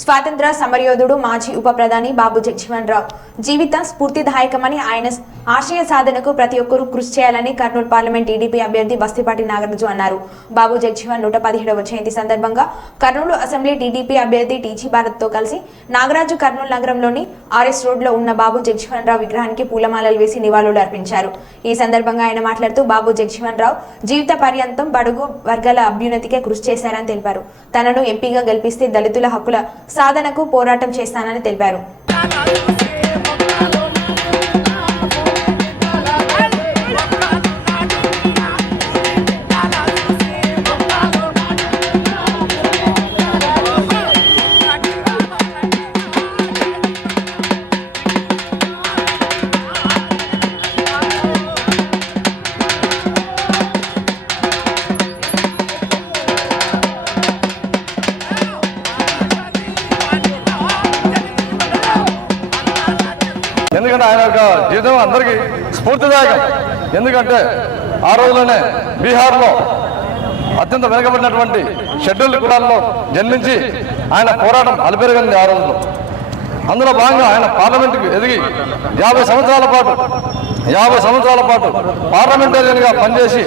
స్వాతంత్ర సమరయోధుడు మాజీ ఉప ప్రధాని బాబు జగజీవన్ రావు జీవిత స్ఫూర్తిదాయకమని ఆయన ఆశయ సాధనకు ప్రతి ఒక్కరూ కృషి చేయాలని కర్నూలు పార్లమెంట్ టీడీపీ అభ్యర్థి బస్తిపాటి నాగరాజు అన్నారు. బాబు జగజీవన్ 117వ జయంతి సందర్భంగా కర్నూలు అసెంబ్లీ టీడీపీ అభ్యర్థి టీజీ భారత్తో కలిసి నాగరాజు కర్నూలు నగరంలోని ఆర్ఎస్ రోడ్లో ఉన్న బాబు జగజీవన్ రావు విగ్రహానికి పూలమాలలు వేసి నివాళులు అర్పించారు. ఈ సందర్భంగా ఆయన మాట్లాడుతూ బాబు జగజీవన్ రావు జీవిత పర్యంతం బడుగు వర్గాల అభ్యున్నతికే కృషి చేశారని తెలిపారు. తనను ఎంపీగా గెలిపిస్తే దళితుల హక్కుల సాధనకు పోరాటం చేస్తానని తెలిపారు. ఎందుకంటే ఆయన యొక్క జీవితం అందరికీ స్ఫూర్తిదాయకం. ఎందుకంటే ఆ రోజులోనే బీహార్లో అత్యంత వెనుకబడినటువంటి షెడ్యూల్డ్ కులాల్లో జన్మించి ఆయన పోరాటం అలుపెరగంది. ఆ రోజుల్లో అందులో భాగంగా ఆయన పార్లమెంటుకు ఎదిగి 50 సంవత్సరాల పాటు పార్లమెంటేరియన్గా పనిచేసి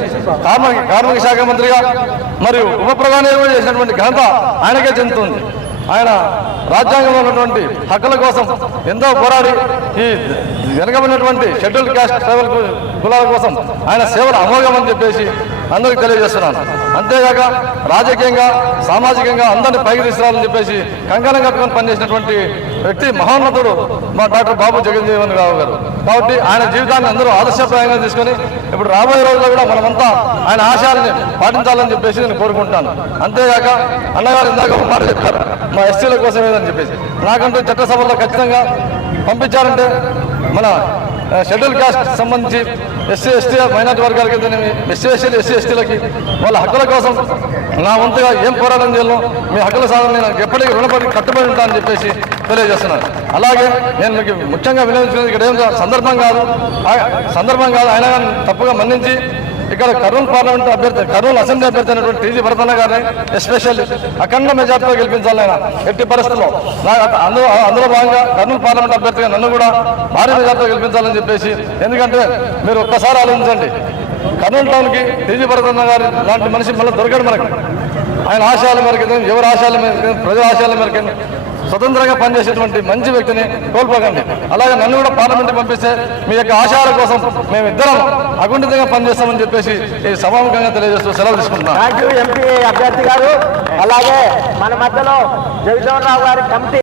కార్మిక శాఖ మంత్రిగా మరియు ఉప ప్రధానిగా చేసినటువంటి ఘనత ఆయనకే చెందుతుంది. ఆయన రాజ్యాంగంలో ఉన్నటువంటి హక్కుల కోసం ఎంతో పోరాడి ఈ వెనకబడినటువంటి షెడ్యూల్డ్ క్యాస్ట్ ట్రైబల్ కులాల కోసం ఆయన సేవలు అమోఘమని చెప్పేసి అందరికీ తెలియజేస్తున్నాను. అంతేగాక రాజకీయంగా సామాజికంగా అందరినీ పైకి తీసుకురావాలని చెప్పేసి కంకణం కట్టుకొని పనిచేసినటువంటి వ్యక్తి మహోన్నతుడు మా డాక్టర్ బాబు జగజీవన్ రావు గారు. కాబట్టి ఆయన జీవితాన్ని అందరూ ఆదర్శప్రాయంగా తీసుకొని ఇప్పుడు రాబోయే రోజుల్లో కూడా మనమంతా ఆయన ఆశయాల్ని పాటించాలని చెప్పేసి నేను కోరుకుంటున్నాను. అంతేగాక అన్నగారు ఇందాక మాట చెప్పారు మా ఎస్సీల కోసం ఏదని చెప్పేసి. నాకంటూ చట్టసభల్లో ఖచ్చితంగా పంపించారంటే మన షెడ్యూల్ క్యాస్ట్ సంబంధించి ఎస్సీ ఎస్టీ మైనార్టీ వర్గాలకి ఎస్సీ ఎస్టీలకి వాళ్ళ హక్కుల కోసం నా వంతుగా ఏం పోరాటం చేయాలో మీ హక్కుల సాధన నాకు ఎప్పటికీ రుణపడి కట్టుబడి ఉంటానని చెప్పేసి తెలియజేస్తున్నాను. అలాగే నేను మీకు ముఖ్యంగా వినియోగించుకునేది ఇక్కడ ఏం సందర్భం కాదు ఆయన తప్పుగా మన్నించి ఇక్కడ కర్నూలు పార్లమెంట్ అభ్యర్థి కర్నూలు అసెంబ్లీ అభ్యర్థి అయినటువంటి టీజీ భరతన్న గారిని ఎస్పెషల్లీ అఖండ మెజార్టీతో గెలిపించాలి. ఆయన ఎట్టి పరిస్థితుల్లో అందులో భాగంగా కర్నూలు పార్లమెంట్ అభ్యర్థిగా నన్ను కూడా భారీ మెజార్టీతో గెలిపించాలని చెప్పేసి. ఎందుకంటే మీరు ఒక్కసారి ఆలోచించండి, కర్నూలు టౌన్కి టీజీ భరతన్న గారి లాంటి మనిషి మళ్ళీ దొరకడు మనకు. ఆయన ఆశయాల మేరకు ఎవరి ఆశయాల మేరకు ప్రజల ఆశయాల మేరకు స్వతంత్రంగా పనిచేసేటువంటి మంచి వ్యక్తిని కోల్పోకండి. అలాగే నన్ను కూడా పార్లమెంట్కి పంపిస్తే మీ యొక్క ఆశయాల కోసం మేమిద్దరం అకుంఠితంగా పనిచేస్తామని చెప్పేసి ఈ సభాముఖంగా తెలియజేస్తూ సెలవు తీసుకుంటున్నాను. ఎంపీ అభ్యర్థి గారు అలాగే మన మధ్యలో జగజీవన్ రావు గారి కమిటీ